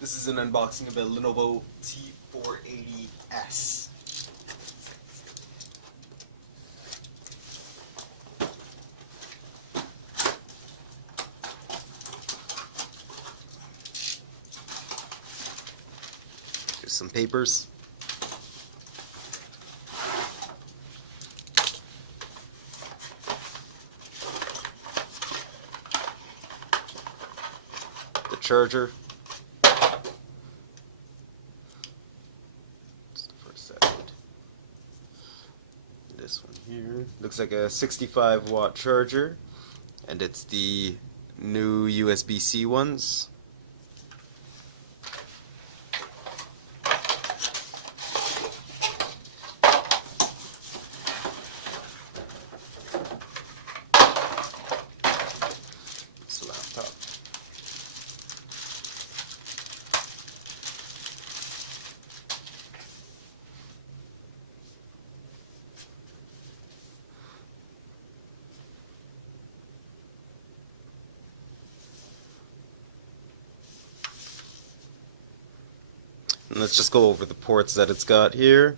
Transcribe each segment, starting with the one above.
This is an unboxing of a Lenovo T480s. Here's some papers. The charger. Just for a second. This one here looks like a 65-watt charger, and it's the new USB-C ones. This laptop. And let's just go over the ports that it's got here.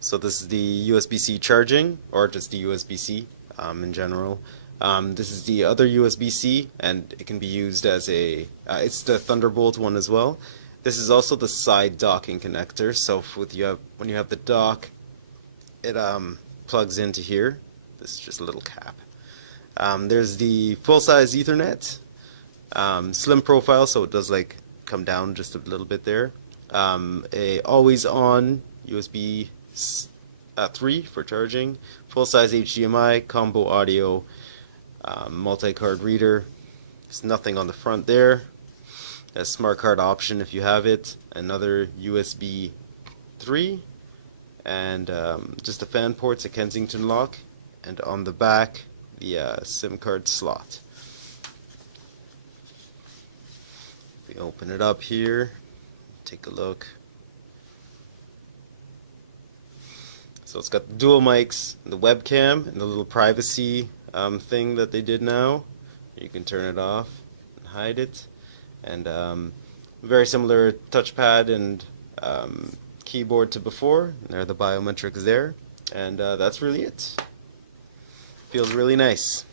So this is the USB-C charging, or just the USB-C in general. This is the other USB-C, and it can be used as a, it's the Thunderbolt one as well. This is also the side docking connector, so when you have the dock, it plugs into here. This is just a little cap. There's the full-size Ethernet, slim profile, so it does like come down just a little bit there. A always-on USB 3 for charging, full-size HDMI, combo audio, multi-card reader. There's nothing on the front there. A smart card option if you have it. Another USB 3, and just the fan ports, a Kensington lock, and on the back the SIM card slot. If we open it up here, take a look. So it's got the dual mics, the webcam, and the little privacy thing that they did now. You can turn it off and hide it. And very similar touchpad and keyboard to before. And there are the biometrics there. And that's really it. Feels really nice.